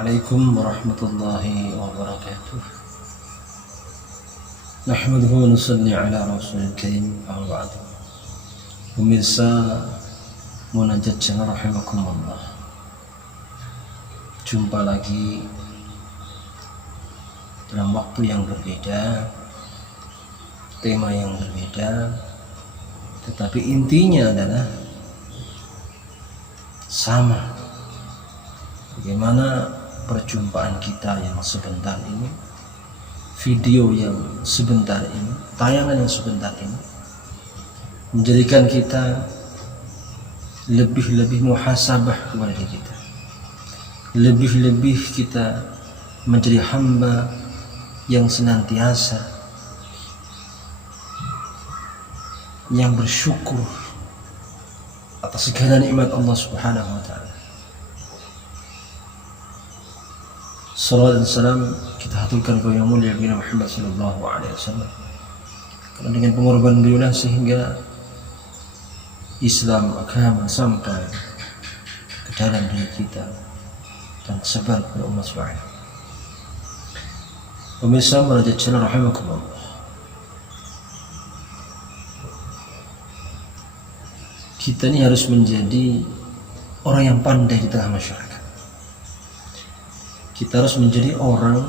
Assalamualaikum warahmatullahi wabarakatuh. Nahmaduhu wa nusalli ala rasulil karim, amma ba'du. Pemirsa Munajat Channel rahimakumullah. Jumpa lagi dalam waktu yang berbeda, tema yang berbeda, tetapi intinya adalah sama. Bagaimana perjumpaan kita yang sebentar ini, video yang sebentar ini, tayangan yang sebentar ini menjadikan kita lebih-lebih muhasabah kepada diri kita, lebih-lebih kita menjadi hamba yang senantiasa yang bersyukur atas segala nikmat Allah Subhanahu wa taala. Salawat dan salam kita haturkan kepada yang mulia Nabi Muhammad sallallahu alaihi wasallam. Karena dengan pengorbanan beliau sehingga Islam agama sampai ke dalam diri kita dan sebar kepada umat sekalian. Pemirsa Munajat Channel rahimakumullah. Kita ini harus menjadi orang yang pandai di tengah masyarakat. Kita harus menjadi orang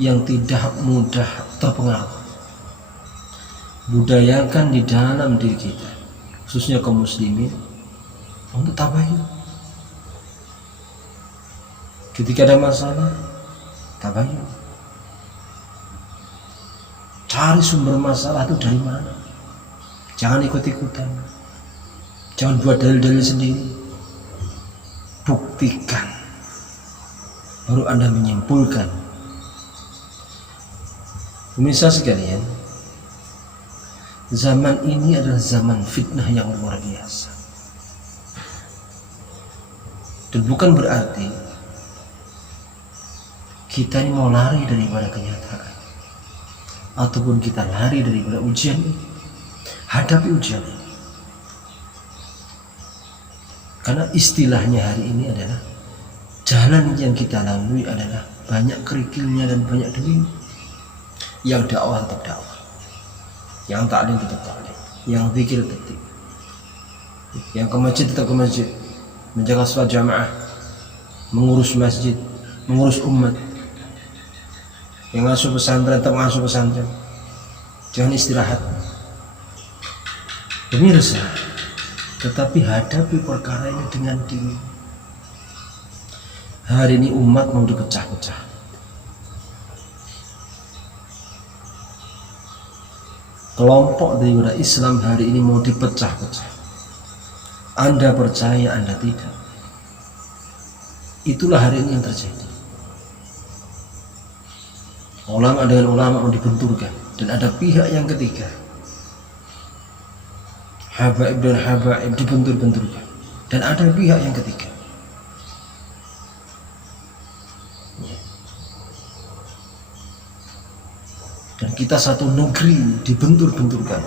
yang tidak mudah terpengaruh. Budayakan di dalam diri kita, khususnya kaum muslimin, untuk tabayun. Ketika ada masalah, tabayun. Cari sumber masalah itu dari mana. Jangan ikut-ikutan. Jangan buat dalil-dalil sendiri. Buktikan. Baru Anda menyimpulkan. Pemirsa sekalian, zaman ini adalah zaman fitnah yang luar biasa. Dan bukan berarti kita ini mau lari daripada kenyataan, ataupun kita lari daripada ujian ini. Hadapi ujian ini. Karena istilahnya hari ini adalah jalan yang kita lalui adalah banyak kerikilnya dan banyak duri. Yang dakwah tetap dakwah, yang taklim tetap taklim, yang zikir tetap zikir, yang ke masjid tetap ke masjid, menjaga salat jamaah, mengurus masjid, mengurus umat, yang ngasuh pesantren tetap ngasuh pesantren, jangan istirahat. Pemirsa, tetapi hadapi perkara ini dengan dingin. Hari ini umat mau dipecah-pecah. Kelompok daripada Islam hari ini mau dipecah-pecah. Anda percaya, Anda tidak. Itulah hari ini yang terjadi. Ulama dengan ulama mau dibenturkan. Dan ada pihak yang ketiga, habaib dan habaib dibentur-benturkan. Dan ada pihak yang ketiga. Dan kita satu negeri dibentur-benturkan.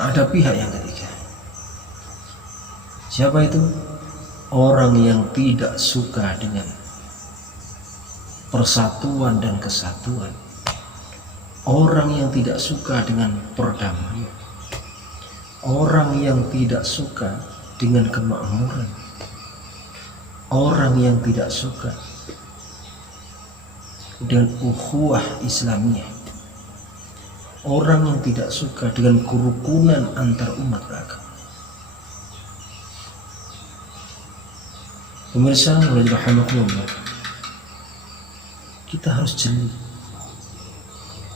Ada pihak yang ketiga. Siapa itu? Orang yang tidak suka dengan persatuan dan kesatuan. Orang yang tidak suka dengan perdamaian. Orang yang tidak suka dengan kemakmuran. Orang yang tidak suka dengan ukhuwah Islamiyah. Orang yang tidak suka dengan kerukunan antar umat beragama. Pemirsa rahimakumullah, kita harus jeli,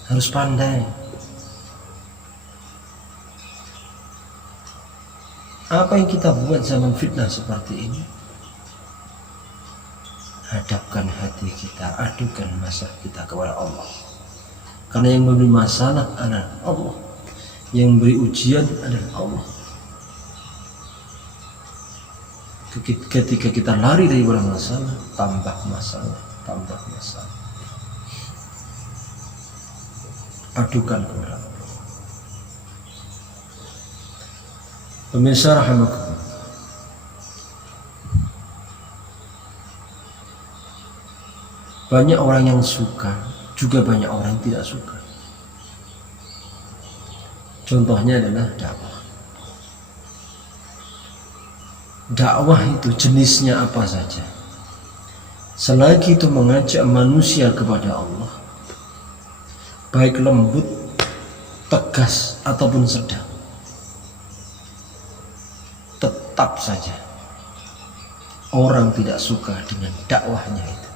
harus pandai. Apa yang kita buat zaman fitnah seperti ini? Hadapkan hati kita, adukan masalah kita kepada Allah. Karena yang memberi masalah adalah Allah, yang memberi ujian adalah Allah. Ketika kita lari daripada masalah, tambah masalah, tambah masalah. Adukan kepada Allah. Pemirsa rahimakumullah, Banyak orang yang suka, juga banyak orang yang tidak suka. Contohnya adalah dakwah. Dakwah itu jenisnya apa saja, selagi itu mengajak manusia kepada Allah, baik lembut, tegas ataupun sedang, tetap saja orang tidak suka dengan dakwahnya itu.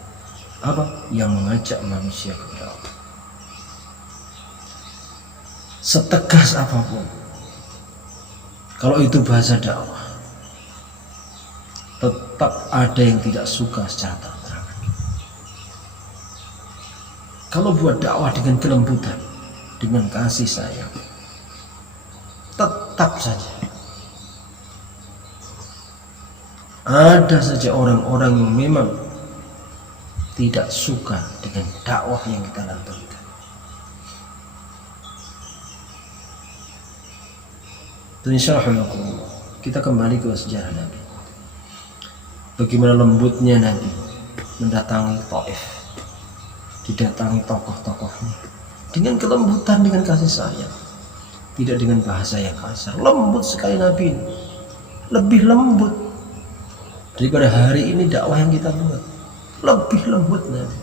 Apa? Yang mengajak manusia kepada Allah. Setegas apapun, kalau itu bahasa dakwah, tetap ada yang tidak suka secara terang-terangan. Kalau buat dakwah dengan kelembutan, dengan kasih sayang, tetap saja ada saja orang-orang yang memang tidak suka dengan dakwah yang kita lantunkan. Insyaallah kita kembali ke sejarah Nabi. Bagaimana lembutnya Nabi mendatangi Taif, didatangi tokoh-tokohnya dengan kelembutan, dengan kasih sayang, tidak dengan bahasa yang kasar. Lembut sekali Nabi, lebih lembut daripada hari ini dakwah yang kita buat. Lebih lembut Nabi.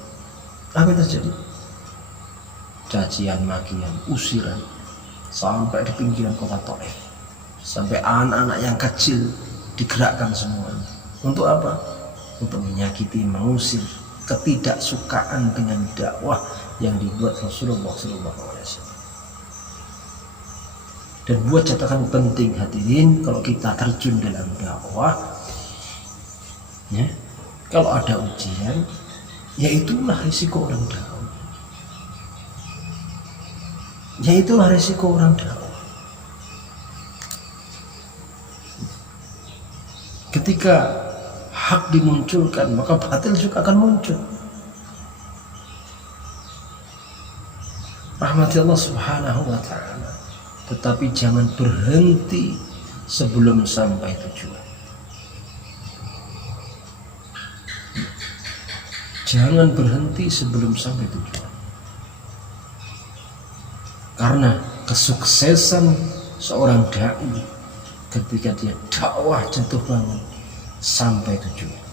Apa yang terjadi? Cacian, makian, usiran sampai di pinggiran kota Taif. Sampai anak-anak yang kecil digerakkan semuanya. Untuk apa? Untuk menyakiti, mengusir ketidaksukaan dengan dakwah yang dibuat Rasulullah SAW. Dan buat catatan penting hadirin, kalau kita terjun dalam dakwah, ya, kalau ada ujian, ya itulah risiko orang dakwah. Ya itulah risiko orang dakwah. Ketika hak dimunculkan, maka batil juga akan muncul. Rahmati Allah Subhanahu wa ta'ala. Tetapi jangan berhenti sebelum sampai tujuan. Jangan berhenti sebelum sampai tujuan. Karena kesuksesan seorang dai ketika dia dakwah jatuh bangun sampai tujuan.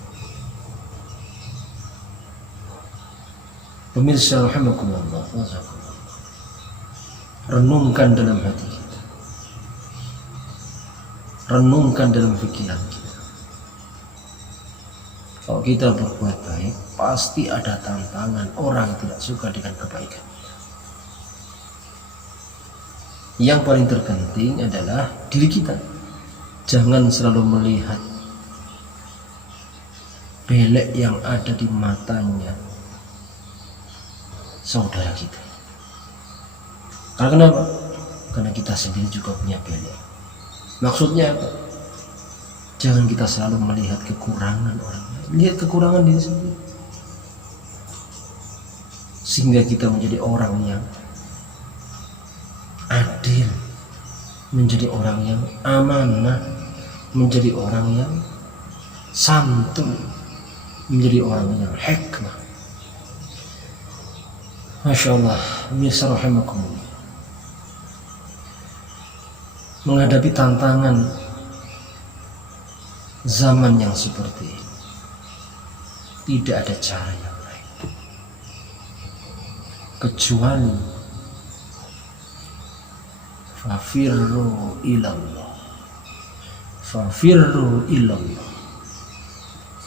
Pemirsa rahimakumullah, renungkan dalam hati kita, renungkan dalam pikiran kita. Kalau kita berbuat baik, pasti ada tantangan orang tidak suka dengan kebaikan. Yang paling terpenting adalah diri kita. Jangan selalu melihat belek yang ada di matanya saudara kita. Karena kenapa? Karena kita sendiri juga punya belek. Maksudnya apa? Jangan kita selalu melihat kekurangan orang lain. Lihat kekurangan diri sendiri. Sehingga kita menjadi orang yang adil, menjadi orang yang amanah, menjadi orang yang santun, menjadi orang yang hikmah. Masya Allah, bismillahirrahmanirrahim. Menghadapi tantangan zaman yang seperti ini, tidak ada cara yang lain kecuali fafirru ilallah, fafirru ilallah,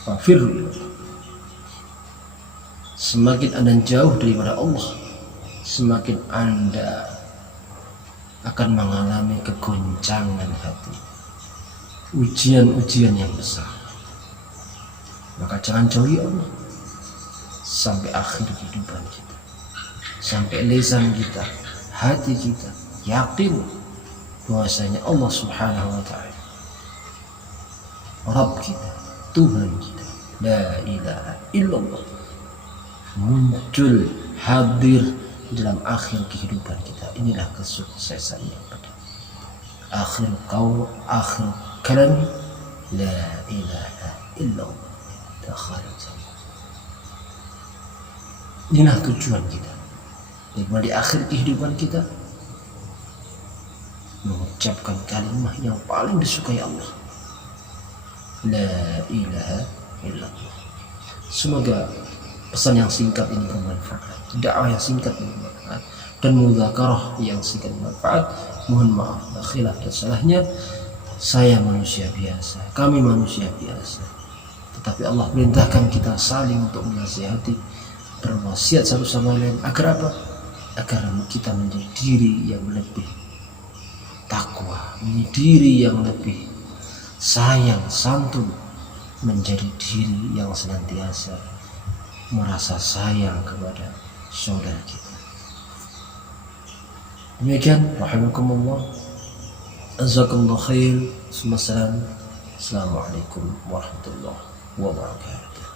fafirru ilallah. Semakin Anda jauh daripada Allah, semakin Anda akan mengalami kegoncangan hati, ujian-ujian yang besar. Maka jangan jauhi Allah sampai akhir kehidupan kita, sampai lisan kita, hati kita yakin bahwasanya Allah Subhanahu wa ta'ala Rabb kita, Tuhan kita, la ilaha illallah, muncul hadir dalam akhir kehidupan kita. Inilah kesuksesan yang pada akhir kalam la ilaha illallah dakhala jannah. Inilah tujuan kita. Di akhir kehidupan kita mengucapkan kalimat yang paling disukai Allah, La ilaha illallah. Semoga pesan yang singkat ini bermanfaat, dakwah yang singkat ini bermanfaat, dan mudzakarah yang singkat bermanfaat. Mohon maaf khilaf dan salahnya. Saya manusia biasa, kami manusia biasa, tetapi Allah perintahkan kita saling untuk menasihati, berwasiat satu sama lain. Agar apa? Agar kita menjadi diri yang lebih takwa, menjadi diri yang lebih sayang, santun, menjadi diri yang senantiasa merasa sayang kepada saudara kita. Demikian, rahimakumullah, jazakumullah khair. Assalamualaikum warahmatullahi wabarakatuh.